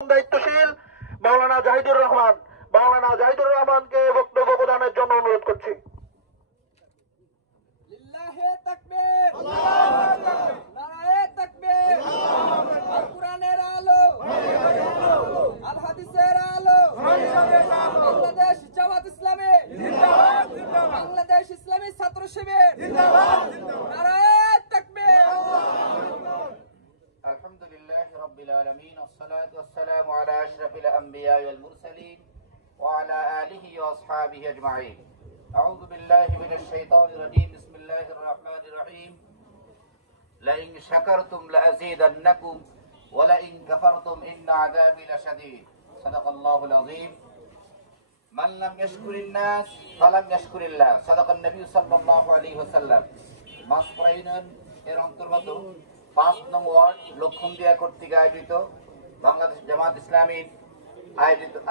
দায়িত্বশীল মাওলানা জাহিদুর রহমানকে বক্তব্য প্রদানের জন্য অনুরোধ করছি। লিল্লাহে তাকবীর, আল্লাহু আকবার, নারায়ে তাকবীর, কুরআনের আলো, আল হাদিসের আলো, বাংলাদেশ জামাত ইসলামী জিন্দাবাদ, বাংলাদেশ ইসলামী ছাত্র শিবির জিন্দাবাদ, নারায়ে তাকবীর। আলহামদুলিল্লাহ রাব্বিল আলামিন, والصلاة والسلام على أشرف الأنبياء والمرسلين وعلى آله وأصحابه أجمعين. أعوذ بالله من الشيطان الرجيم. بسم الله الرحمن الرحيم. لئن شكرتم لأزيدنكم ولئن كفرتم إن عذابي لشديد. صدق الله العظيم. من لم يشكر الناس فلم يشكر الله. صدق النبي صلى الله عليه وسلم. মাসপ্রাইনান এর অন্তর্গত 5 নং ওয়ার্ড লক্ষণদিয়া কর্তৃক আয়োজিত বাংলাদেশ জামাত ইসলামীর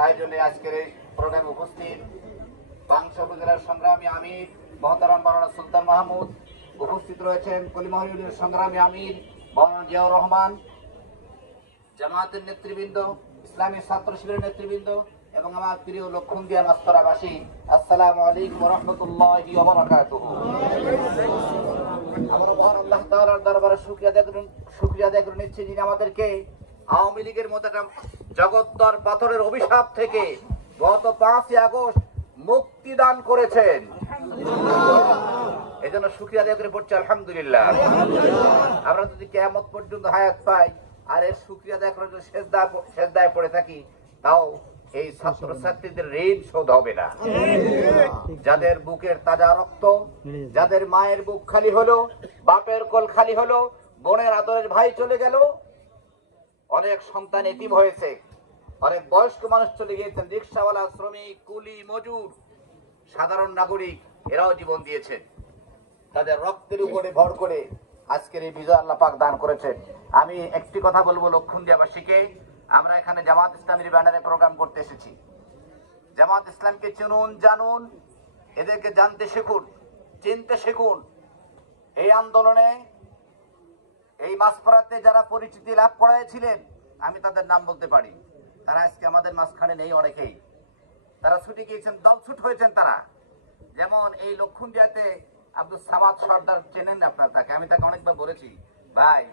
আয়োজনে আজকের এই প্রোগ্রামে উপস্থিত পাংশা উপজেলার সংগ্রামী আমির মহতারাম মাওলানা সুলতান মাহমুদ, উপস্থিত রয়েছেন কলিমহল ইউনিয়নের সংগ্রামী আমির মাওলানা জিয়াউর রহমান, জামাতের নেতৃবৃন্দ, ইসলামী ছাত্র শিবিরের নেতৃবৃন্দ এবং আমার প্রিয় লক্ষণদিয়া মাসপাড়াবাসী, আসসালামু আলাইকুম ওয়া রাহমাতুল্লাহি ওয়া বারাকাতুহু। আমরা মহান আল্লাহ তাআলার দরবারে শুকরিয়া আদায় করে নিচ্ছি, যিনি আমাদেরকে আওয়ামী লীগের মতো একটা জগদ্দর পাথরের অভিশাপ থেকে গত 5ই আগস্ট মুক্তি দান করেছেন। এই জন্য শুকরিয়া আদায় করে পড়ছি আলহামদুলিল্লাহ। আমরা যদি কিয়ামত পর্যন্ত হায়াত পাই আর এর শুকরিয়া আদায় করার জন্য সেজদায় পড়ে থাকি, তাও এই ছাত্রছাত্রীদের ঋণ শোধ হবে না। যাদের বুকের তাজা রক্ত, যাদের মায়ের বুক খালি হলো, বাপের কোল খালি হলো, বোনের আদরের ভাই চলে গেল, অনেক সন্তান এতিম হয়েছে, অনেক বয়স্ক মানুষ চলে গিয়েছেন, রিক্সাওয়ালা, শ্রমিক, কুলি, মজুর, সাধারণ নাগরিক, এরাও জীবন দিয়েছেন। তাদের রক্তের উপরে ভর করে আজকের এই বিজয় আল্লাহ পাক দান করেছেন। আমি একটি কথা বলবো লক্ষণদিয়াবাসীকে, আমরা এখানে জামাত ইসলামীর ব্যানারে প্রোগ্রাম করতে এসেছি। জামাত ইসলামকে চিনুন, জানুন, এদেরকে জানতে শিখুন, চিনতে শিখুন। এই আন্দোলনে এই মাসপাড়াতে যারা পরিচিতি লাভ করেছিলেন, আমি তাদের নাম বলতে পারি, তারা আজকে আমাদের মাঝখানে নেই। অনেকেই তারা ছুটে গিয়েছেন, দলছুট হয়েছেন তারা। যেমন এই লক্ষণদিয়াতে আব্দুল সামাদ সর্দার, চেনেন আপনারা তাকে, আমি তাকে অনেকবার বলেছি, ভাই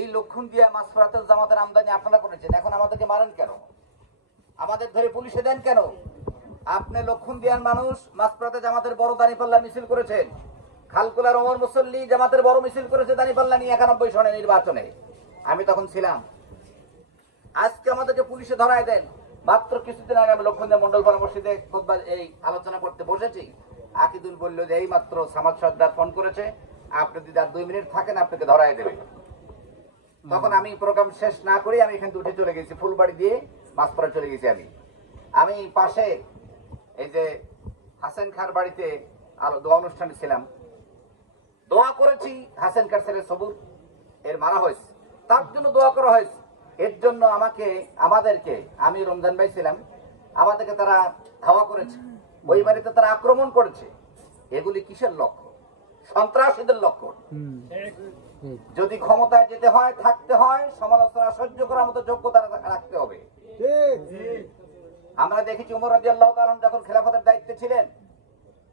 এই লক্ষণদিয়া মাসপাড়াতে জামাতের আমদানি আপনারা করেছেন, এখন আমাদেরকে মারেন কেন? আমাদের ধরে পুলিশে দেন কেন? আপনি লক্ষণদিয়ার মানুষ, মাসপাড়াতে জামাতের বড় দাঁড়িপাল্লা মিছিল করেছেন। খালকুলার ওমর মুসল্লি জামাতের বড় মিছিল করেছে দাঁড়িপাল্লা নিয়ে 91 সনে নির্বাচনে, আমি তখন ছিলাম। আজকে আমাদেরকে পুলিশে ধরায় দেন। মাত্র কিছুদিন আগে আমি লক্ষণদিয়া মন্ডলপাড়া মসজিদে খুতবা এই আলোচনা করতে বসেছি, আকিদুল বলল যে এই মাত্র সামাদ সর্দার ফোন করেছে, আপনি যদি আর 2 মিনিট থাকেন আপনাকে ধরায় দেবে। তখন আমি প্রোগ্রাম শেষ না করে আমি এখানে উঠে চলে গেছি, ফুলবাড়ি দিয়ে মাসপাড়া চলে গেছি। আমি পাশে এই যে হাসেন খার বাড়িতে দোয়া অনুষ্ঠানে ছিলাম, দোয়া করেছি। হাসেন খার ছেলে সবুর এর মারা হয়েছে, তার জন্য দোয়া করা হয়েছে। এর জন্য আমাদেরকে, আমি রমজান ভাই ছিলাম, আমাদেরকে তারা ধাওয়া করেছে, ওই বাড়িতে তারা আক্রমণ করেছে। এগুলি কিসের লক্ষ্য? সন্ত্রাসীদের লক্ষ্য। যদি ক্ষমতায় যেতে হয়, থাকতে হয়, সমালোচনা সহ্য করার মতো যোগ্যতা রাখতে হবে। আমরা দেখেছি ওমর রাদিয়াল্লাহু তাআলা যখন খেলাফতের দায়িত্বে ছিলেন,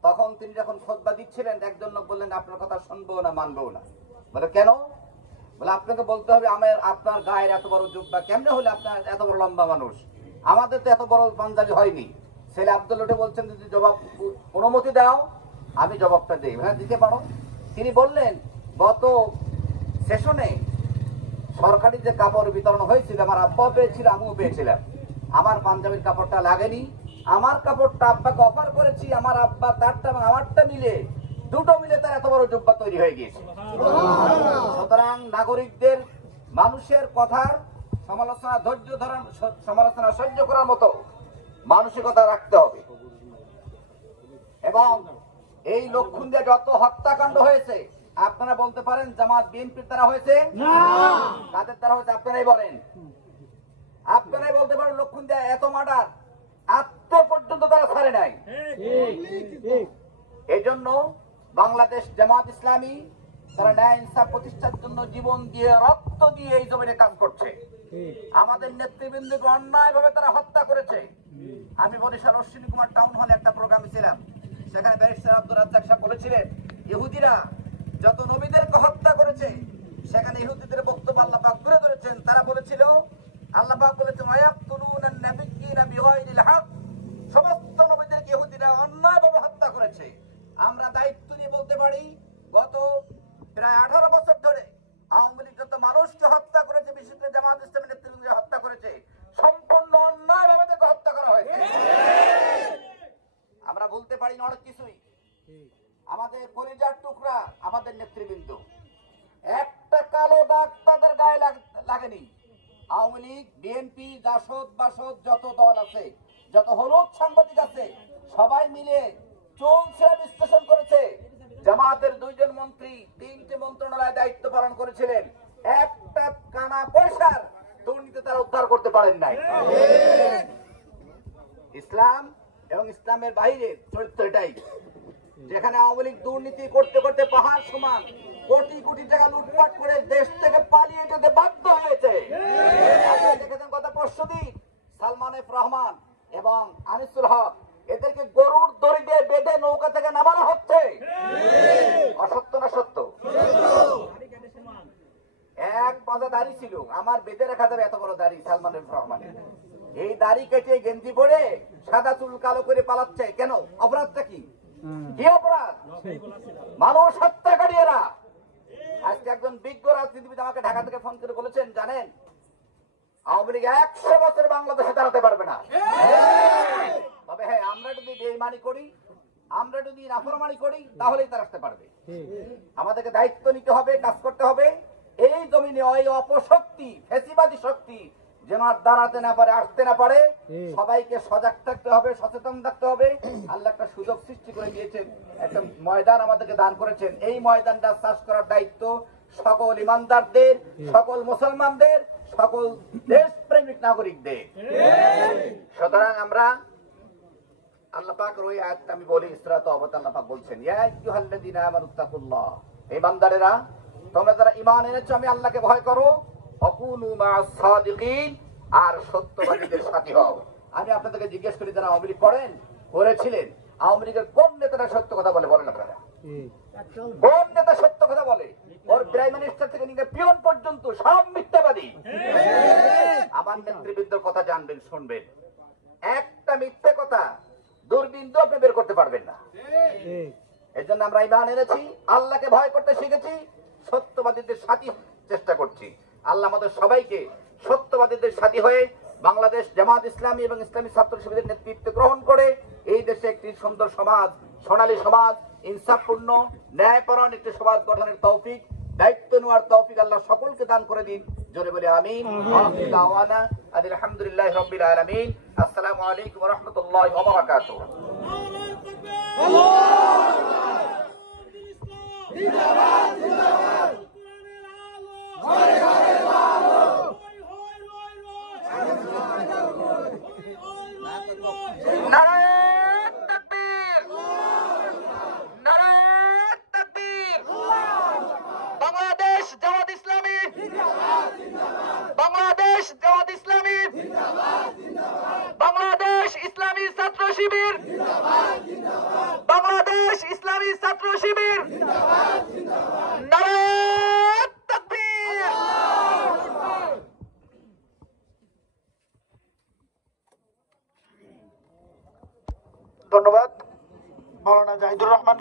তখন তিনি যখন খুতবা দিচ্ছিলেন, একজন লোক বললেন আপনার কথা শুনবো না, মানবো না। বলে কেন? বলে আপনাকে বলতে হবে আপনার গায়ের এত বড় জুব্বা কেমনে হলে আপনার এত বড় লম্বা মানুষ, আমাদের তো এত বড় পাঞ্জাবি হয়নি। ছেলে আব্দুল উঠে বলছেন যদি জবাব অনুমতি দাও আমি জবাবটা দেই। হ্যাঁ দিতে পারো। তিনি বললেন গত সেশনে সরকারি যে কাপড় বিতরণ হয়েছিল, আমার আব্বা পেয়েছিল, আমিও পেয়েছিলাম, আমার পাঞ্জাবির কাপড়টা লাগেনি, আমার কাপড়টা আব্বাকে অফার করেছি, আমার আব্বা তারটা এবং আমারটা মিলে, দুটো মিলে তার এত বড় জুব্বা তৈরি হয়ে গিয়েছে। সুতরাং নাগরিকদের, মানুষের কথার সমালোচনা সমালোচনা সহ্য করার মতো মানসিকতা রাখতে হবে। এবং এই লক্ষণদিয়া যত হত্যাকাণ্ড হয়েছে, আপনারা বলতে পারেন জামাত বিএনপির দ্বারা হয়েছে না, কাদের দ্বারা হয়েছে আপনারাই বলেন। আপনারাই বলতে পারেন লক্ষণদিয়া এত মার্ডার আত্ম পর্যন্ত তারা ছাড়ে নাই। এই জন্য বাংলাদেশ জামাত ইসলামী তারা ন্যায় ইনসাফ প্রতিষ্ঠার জন্য জীবন দিয়ে, রক্ত দিয়ে এই জমিনে কাজ করছে। আমাদের নেতৃবৃন্দকে অন্যায়ভাবে তারা হত্যা করেছে। আমি বরিশাল অশ্বিনী কুমার টাউন হলে একটা প্রোগ্রামে ছিলাম, সেখানে ব্যারিস্টার আব্দুর রাজ্জাক সাহেব বলেছিলেন ইহুদিরা যত নবীদেরকে হত্যা করেছে, সেখানে ইহুদিদের বক্তব্য আল্লাহ পাক তুলে ধরেছেন। তারা বলেছিল, আল্লাহ পাক বলেছেন ওয়ায়াকতুলুনান নাবিয়্যিনা বিগাইরিল হক, সমস্ত নবীদেরকে ইহুদিরা অন্যায়ভাবে হত্যা করেছে। আমরা দায়িত্ব নিয়ে বলতে পারি, গত প্রায় 18 বছর ধরে আওয়ামী লীগ যত মানুষকে হত্যা করেছে, বিশেষ করে জামাত ইসলামী নেতৃবৃন্দকে হত্যা করেছে, সম্পূর্ণ অন্যায়ভাবে তাকে হত্যা করা হয়েছে। আমরা বলতে পারি না অনেক কিছুই। আমাদের কলিজার টুকরা আমাদের নেতৃবৃন্দ, একটা কালো দাগ তাদের গায়ে লাগেনি। আওয়ামী লীগ, বিএনপি, জাসদ, বাসদ যত দল আছে, যত হলুদ সাংবাদিক আছে, সবাই মিলে চলছে বিশ্লেষণ করেছে। জামাতের 2 জন মন্ত্রী 3টে মন্ত্রণালয়ে দায়িত্ব পালন করেছিলেন, একটা কানা পয়সার দুর্নীতি তারা উদ্ধার করতে পারেন নাই। ইসলাম এবং ইসলামের বাইরের চরিত্র এটাই, যেখানে আওয়ামী লীগ দুর্নীতি করতে করতে পাহাড় সমান কোটি কোটি টাকা লুটপাট করে দেশ থেকে পালিয়ে যেতে বাধ্য হয়েছে। দেখেছেন গত পরশুদিন সালমান এফ রহমান এবং আনিসুল হক, এদেরকে গরুর দড়ি দিয়ে বেঁধে নৌকা থেকে নামানো হচ্ছে। অসত্য না সত্য? এক পাজা দাড়ি ছিল, আমার বেঁধে রাখা যাবে এত বড় দাড়ি সালমান এফ রহমানের। এই দাড়ি কেটে গেঞ্জি পরে সাদা চুল কালো করে পালাচ্ছে কেন? অপরাধটা কি? কি অপরাধ? মানুষ হত্যাকারী এরা। আজকে একজন বিজ্ঞ রাজনীতিবিদ আমাকে ঢাকা থেকে ফোন করে বলেছেন, জানেন আওয়ামী লীগ 100 বছর বাংলাদেশে দাঁড়াতে পারবে না। তবে হ্যাঁ, আমরা যদি বেঈমানি করি, আমরা যদি নাফরমানি করি, তাহলেই তারা আসতে পারবে। আমাদেরকে দায়িত্ব নিতে হবে, কাজ করতে হবে। এই জমিনে ওই অপশক্তি, ফ্যাসিবাদী শক্তি যেন আর দাঁড়াতে না পারে, আসতে না পারে। সবাইকে সজাগ থাকতে হবে, সচেতন থাকতে হবে। আল্লাহ একটা সুযোগ সৃষ্টি করে দিয়েছেন, একটা ময়দান আমাদেরকে দান করেছেন। এই ময়দানটা চাষ করার দায়িত্ব সকল ইমানদারদের, সকল মুসলমানদের, সকল দেশপ্রেমিক নাগরিকদের। সুতরাং আমরা আল্লাহ পাকের ওই আয়াতটা আমি বলি, ইসরা তো অবত আল্লাহ পাক বলছেন, ইয়া আইয়ুহাল্লাযীনা আমানুত্তাকুল্লাহ, ইমানদারেরা তোমরা যারা ঈমান এনেছো, আমি আল্লাহকে ভয় করো, ওয়াকুনু মা'আস সাদিকিন, আর সত্যবাদীদের সাথী হও। আমি আপনাদেরকে জিজ্ঞেস করি, যারা আওয়ামী লীগ করেছিলেন, আওয়ামী লীগের কোন নেতারা সত্য কথা বলে বলেন আপনারা? কোন নেতা সত্য কথা বলে? ওর প্রাইম মিনিস্টার থেকে নিয়ে পিয়ন পর্যন্ত সব মিথ্যাবাদী। আমার নেতৃবৃন্দের কথা জানবেন, শুনবেন, একটা মিথ্যে কথা দুর্বিন্দু আপনি বের করতে পারবেন না। এর জন্য আমরা ঈমান এনেছি, আল্লাহকে ভয় করতে শিখেছি, সত্যবাদীদের সাথী চেষ্টা করছি। আল্লাহ আমাদের সবাইকে সত্যবাদীদের সাথী হয়ে বাংলাদেশ জামাত ইসলামী এবং ইসলামী ছাত্র শিবিরের নেতৃত্ব গ্রহণ করে এই দেশে একটি সুন্দর সমাজ, সোনালী সমাজ, ইনসাফপূর্ণ, ন্যায়পরায়ণ একটি সমাজ গঠনের তৌফিক, দায়িত্ব নেওয়ার তৌফিক আল্লাহ সকলকে দান করে দিন। জোরে বলে আমিন। আলহামদুলিল্লাহি রাব্বিল আলামিন। আসসালামু আলাইকুম ওয়া রাহমাতুল্লাহি ওয়া বারাকাতুহু। জিন্দাবাদ জিন্দাবাদ, ঘরে ঘরে আলো, নারায়ে তাকবীর, নারায়ে তাকবীর। বাংলাদেশ জামাত ইসলামী জিন্দাবাদ জিন্দাবাদ, বাংলাদেশ জামাত ইসলামী জিন্দাবাদ জিন্দাবাদ, বাংলাদেশ ইসলামী ছাত্র শিবির জিন্দাবাদ জিন্দাবাদ, বাংলাদেশ ইসলামী ছাত্র শিবির জিন্দাবাদ জিন্দাবাদ, নারায়ে তাকবীর। ধন্যবাদ মাওলানা জাহিদুর রহমান।